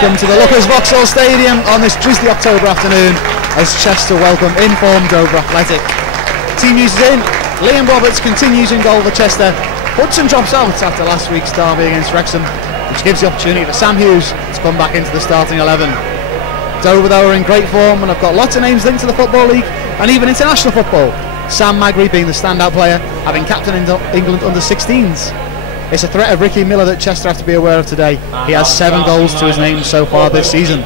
Welcome to the Lookers Vauxhall Stadium on this drizzly October afternoon as Chester welcome informed Dover Athletic. Team news is in. Liam Roberts continues in goal for Chester. Hudson drops out after last week's derby against Wrexham, which gives the opportunity for Sam Hughes to come back into the starting 11. Dover though are in great form and have got lots of names linked to the Football League and even international football. Sam Magri being the standout player, having captained England under 16s. It's a threat of Ricky Miller that Chester have to be aware of today. He has 7 goals to his name so far this season.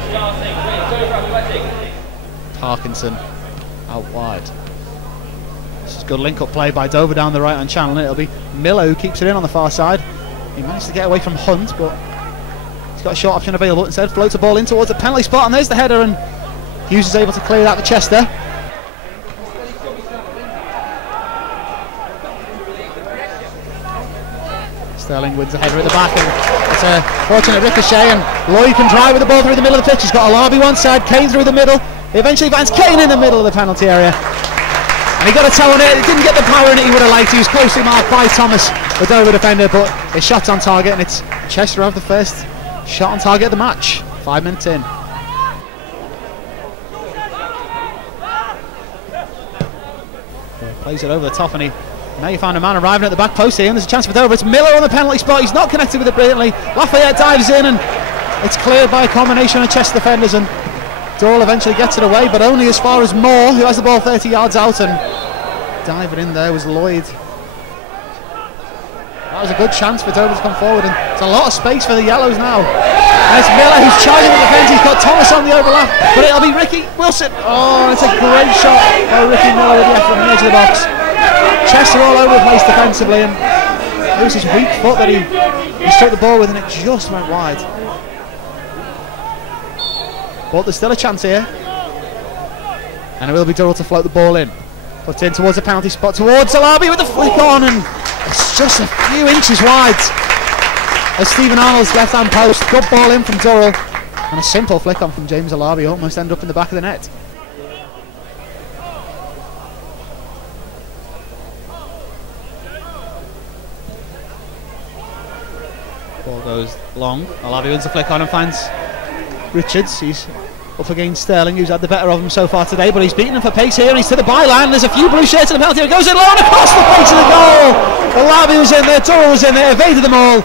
Parkinson out wide. This is good link-up play by Dover down the right-hand channel. It'll be Miller who keeps it in on the far side. He managed to get away from Hunt, but he's got a short option available. Instead, floats the ball in towards the penalty spot, and there's the header, and Hughes is able to clear that for Chester. Sterling wins a header at the back, and it's a fortunate ricochet, and Lloyd can drive with the ball through the middle of the pitch. He's got Alabi one side, Kane through the middle. He eventually finds Kane in the middle of the penalty area, and he got a toe on it. He didn't get the power in it he would have liked. He was closely marked by Thomas, the Dover defender, but his shot's on target, and it's Chester have the first shot on target of the match. 5 minutes in. Plays it over the top, and now you find a man arriving at the back post here, and there's a chance for Dover. It's Miller on the penalty spot. He's not connected with it brilliantly. Lafayette dives in, and it's cleared by a combination of Chester defenders, and Durrell eventually gets it away, but only as far as Moore, who has the ball 30 yards out, and diving in there was Lloyd. That was a good chance for Dover to come forward, and it's a lot of space for the Yellows now. And it's Miller who's charging the defence. He's got Thomas on the overlap, but it'll be Ricky Wilson. Oh, it's a great shot by Ricky Miller with the effort on the edge of the box. Chester all over the place defensively, and it was his weak foot that he struck the ball with, and it just went wide. But there's still a chance here, and it will be Durrell to float the ball in. Put in towards the penalty spot, towards Alabi with the flick on, and it's just a few inches wide as Stephen Arnold's left hand post. Good ball in from Durrell, and a simple flick on from James Alabi almost ended up in the back of the net. Ball goes long. Alabi wins the flick on and finds Richards. He's up against Sterling, who's had the better of him so far today, but he's beaten him for pace here, and he's to the byline. There's a few blue shirts in the penalty. It goes in low and across the face of the goal. Alabi was in there, Durrell was in there, evaded them all,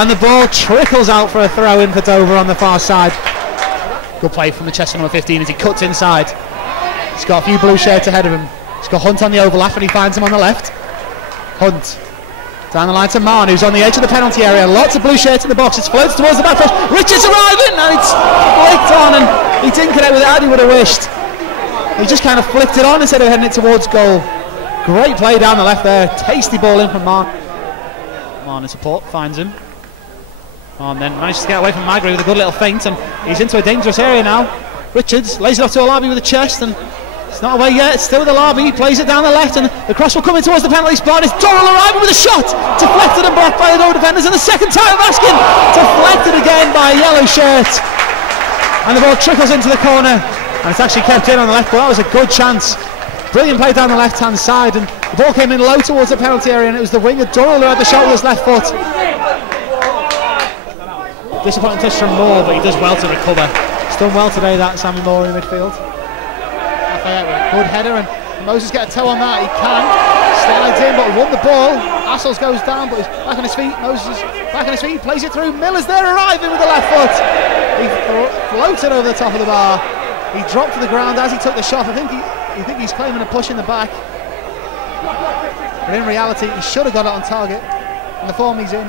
and the ball trickles out for a throw in for Dover on the far side. Good play from the Chester number 15 as he cuts inside. He's got a few blue shirts ahead of him. He's got Hunt on the overlap, and he finds him on the left. Hunt down the line to Mahon, who's on the edge of the penalty area. Lots of blue shirts in the box. It floats towards the back post. Richards arriving, and it's flicked on, and he didn't connect with it as he would have wished. He just kind of flicked it on instead of heading it towards goal. Great play down the left there. Tasty ball in from Mahon. Mahon in support, finds him. Mahon then manages to get away from Magri with a good little feint, and he's into a dangerous area now. Richards lays it off to Alabi with a chest, and it's not away yet. It's still with Alabi. He plays it down the left, and the cross will come in towards the penalty spot. It's Durrell arriving with a shot, deflected and blocked by the Dover defenders, and the second time asking, deflected again by a yellow shirt, and the ball trickles into the corner, and it's actually kept in on the left. But that was a good chance. Brilliant play down the left hand side, and the ball came in low towards the penalty area, and it was the winger Durrell who had the shot with his left foot. Disappointing touch from Moore, but he does well to recover. He's done well today, that Sammy Moore in midfield. Good header, and Moses get a toe on that. He can. Slides in, but won the ball. Assels goes down, but he's back on his feet. Moses is back on his feet, plays it through. Miller's there arriving with the left foot. He floated over the top of the bar. He dropped to the ground as he took the shot. I think he's claiming a push in the back, but in reality he should have got it on target, and the form he's in.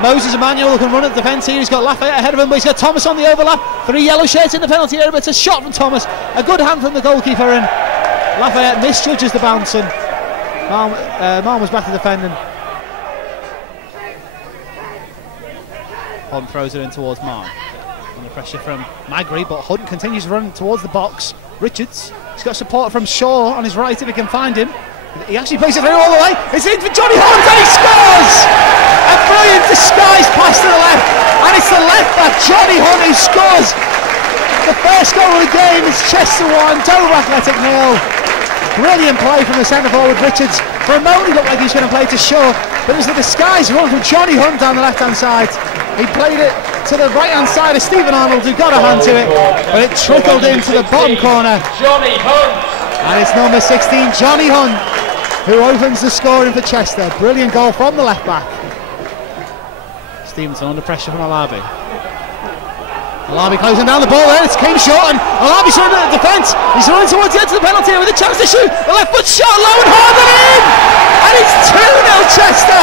Moses Emmanuel can run at the defence here. He's got Lafayette ahead of him, but he's got Thomas on the overlap. 3 yellow shirts in the penalty area, but it's a shot from Thomas. A good hand from the goalkeeper, and Lafayette misjudges the bounce, and Mahon was back to defending. Hunt throws it in towards Mahon. Under pressure from Magri, but Hunt continues to run towards the box. Richards, he's got support from Shaw on his right if he can find him. He actually plays it through all the way. It's in for Johnny Hunt, and he scores! A brilliant disguised pass to the left, and it's the left back Johnny Hunt who scores the first goal of the game. It's Chester 1, Dover Athletic 0. Brilliant play from the centre forward Richards. For a moment he looked like he was going to play to Shaw, but it was the disguised run from Johnny Hunt down the left hand side. He played it to the right hand side of Stephen Arnold, who got a hand to it, but it trickled into the bottom corner. And it's number 16, Johnny Hunt, who opens the scoring for Chester. Brilliant goal from the left back. Stevenson under pressure from Alabi. Alabi closing down the ball there, it came short, and Alabi's running at the defence. He's running towards the edge of the penalty area with a chance to shoot. The left foot shot low and hard and in! And it's 2-0 Chester!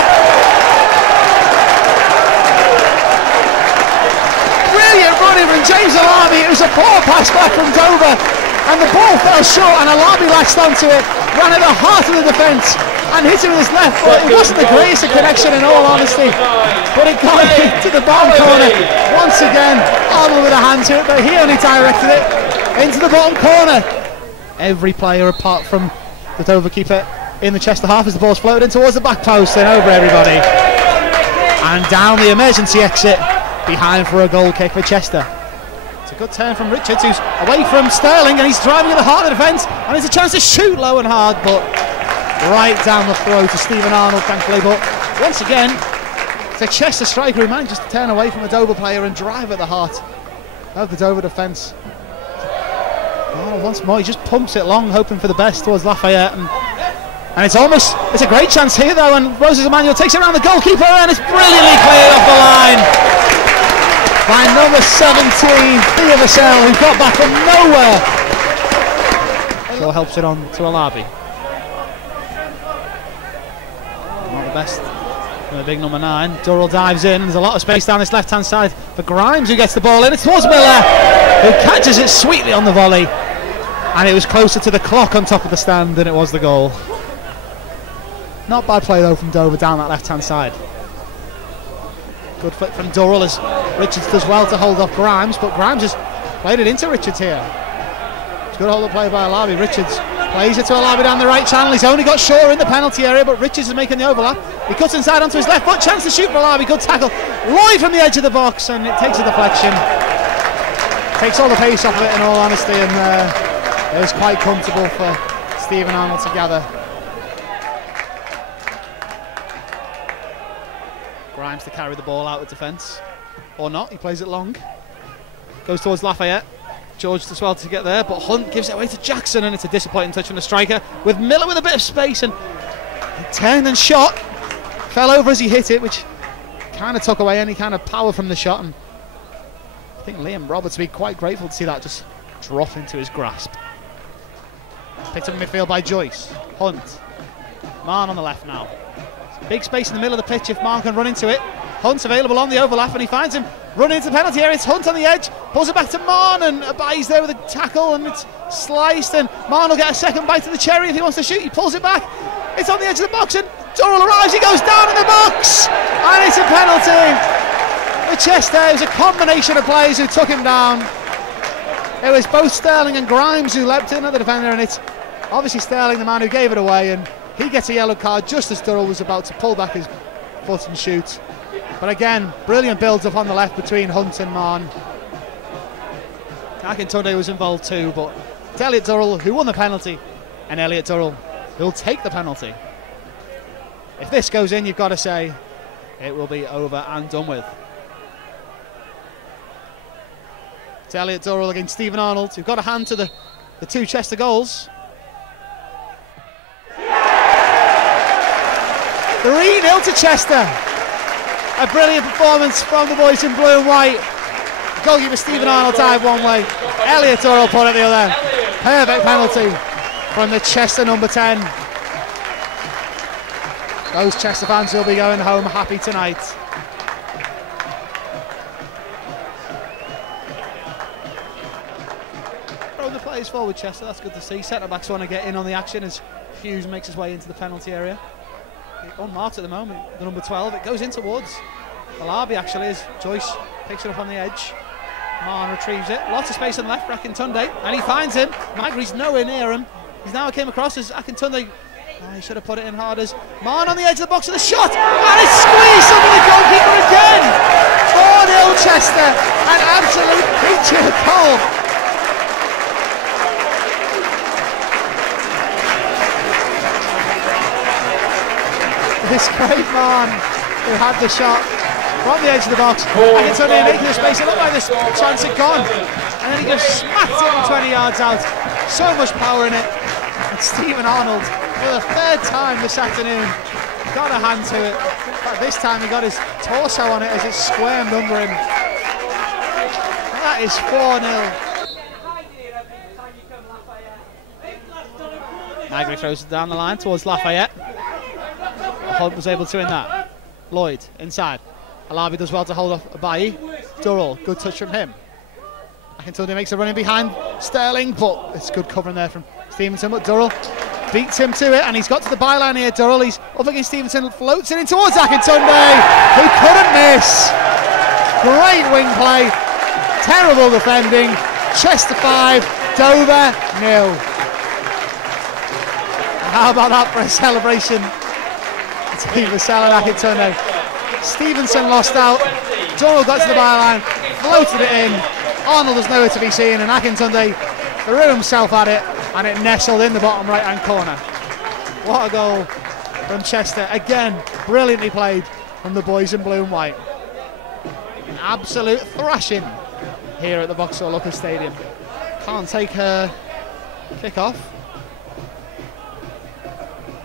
Brilliant running from James Alabi. It was a poor pass back from Dover, and the ball fell short, and Alabi latched onto it, ran at the heart of the defence and hit it with his left foot. It wasn't the greatest of connection in all honesty, but it got into the bottom corner. Once again, Arnold with a hand to it, but he only directed it into the bottom corner. Every player apart from the Dover keeper in the Chester half as the ball's floated in towards the back post and over everybody. And down the emergency exit, behind for a goal kick for Chester. It's a good turn from Richards, who's away from Sterling, and he's driving at the heart of the defence, and there's a chance to shoot low and hard, but right down the throat to Stephen Arnold, thankfully. But once again, it's a Chester striker who manages to turn away from a Dover player and drive at the heart of the Dover defence. Arnold once more, he just pumps it long, hoping for the best towards Lafayette, and it's a great chance here though, and Roses Emmanuel takes it around the goalkeeper, and it's brilliantly cleared off the line by number 17, Theodosel, who got back from nowhere. Shaw helps it on to Alabi. Not the best. The big number 9. Durrell dives in. There's a lot of space down this left hand side for Grimes, who gets the ball in. It's towards Miller, who catches it sweetly on the volley. And it was closer to the clock on top of the stand than it was the goal. Not bad play though from Dover down that left hand side. Good flick from Durrell as Richards does well to hold off Grimes, but Grimes has played it into Richards here. It's good hold up play by Alabi. Richards plays it to Alabi down the right channel. He's only got Shaw in the penalty area, but Richards is making the overlap. He cuts inside onto his left foot, chance to shoot for Alabi. Good tackle, Lloyd from the edge of the box, and it takes a deflection. Takes all the pace off of it in all honesty, and it was quite comfortable for Stephen Arnold to gather. Grimes to carry the ball out of defence, or not, he plays it long. Goes towards Lafayette. George does well to get there, but Hunt gives it away to Jackson, and it's a disappointing touch from the striker, with Miller with a bit of space, and he turned and shot. Fell over as he hit it, which kind of took away any kind of power from the shot, and I think Liam Roberts would be quite grateful to see that just drop into his grasp. Picked up in midfield by Joyce. Hunt. Mahon on the left now. Big space in the middle of the pitch if Mahon can run into it. Hunt's available on the overlap, and he finds him running into the penalty area. It's Hunt on the edge, pulls it back to Mahon, and Abayi's there with a tackle, and it's sliced, and Mahon will get a second bite of the cherry if he wants to shoot. He pulls it back, it's on the edge of the box, and Durrell arrives, he goes down in the box, and it's a penalty. The chest there, it was a combination of players who took him down. It was both Sterling and Grimes who leapt in at the defender, and it's obviously Sterling the man who gave it away, and he gets a yellow card just as Durrell was about to pull back his foot and shoot. But again, brilliant builds up on the left between Hunt and Mahon. Akintunde was involved too, but it's Elliott Durrell who won the penalty, and Elliott Durrell who'll take the penalty. If this goes in, you've got to say it will be over and done with. It's Elliott Durrell against Stephen Arnold, who got a hand to the two Chester goals. 3-0 to Chester. A brilliant performance from the boys in blue and white. Goalkeeper Stephen Arnold dived one way, Elliott Durrell put it the other. Perfect penalty from the Chester number 10. Those Chester fans will be going home happy tonight. Throwing the players forward, Chester, that's good to see. Centre-backs want to get in on the action as Hughes makes his way into the penalty area. Unmarked at the moment, the number 12. It goes in towards Alabi actually as Joyce picks it up on the edge. Mahon retrieves it. Lots of space on the left for Akintunde, and he finds him. Magri's nowhere near him. He's now came across as Akintunde. Oh, he should have put it in hard as Mahon on the edge of the box with a shot, and it's squeezed under the goalkeeper again. 4-0 Chester, an absolute picture of goal. This great man who had the shot from the edge of the box. Akintunde making the space. It looked like this chance had gone, and then he just smacked it from 20 yards out. So much power in it. And Stephen Arnold, for the third time this afternoon, got a hand to it. But this time he got his torso on it as it squirmed under him. And that is 4-0. Magri throws it down the line towards Lafayette. Hunt was able to win that. Lloyd inside. Alabi does well to hold off Abayi. Durrell, good touch from him. Akintunde makes a run in behind Sterling, but it's good covering there from Stevenson. But Durrell beats him to it, and he's got to the byline here. Durrell, he's up against Stevenson, floats it in towards Akintunde, who couldn't miss. Great wing play, terrible defending. Chester 5, Dover 0. How about that for a celebration between Vassell and Akintunde? Stevenson lost out, Durrell got to the byline, floated it in, Arnold was nowhere to be seen, and Akintunde threw himself at it, and it nestled in the bottom right hand corner. What a goal from Chester. Again, brilliantly played from the boys in blue and white. An absolute thrashing here at the Vauxhall Lookers Stadium. Can't take her kick off.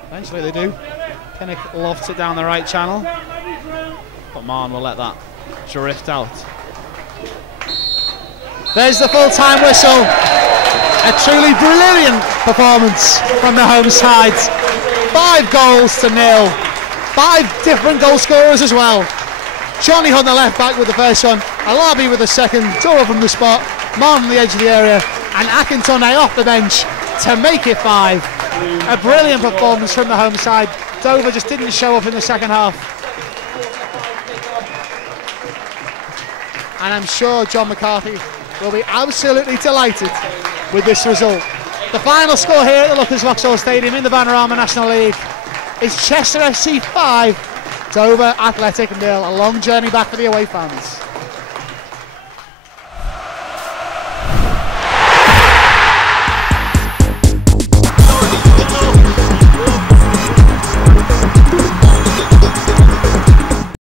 Eventually they do. Kinnick lofts it down the right channel, but Mahon will let that drift out. There's the full-time whistle. A truly brilliant performance from the home side. 5 goals to 0. 5 different goal scorers as well. Johnny Hunt, the left back, with the first one. Alabi with the second. Durrell from the spot. Mahon on the edge of the area. And Akintunde off the bench to make it 5. A brilliant performance from the home side. Dover just didn't show up in the second half. And I'm sure John McCarthy will be absolutely delighted with this result. The final score here at the Lookers Vauxhall Stadium in the Vanarama National League is Chester FC 5, Dover Athletic 0. A long journey back for the away fans.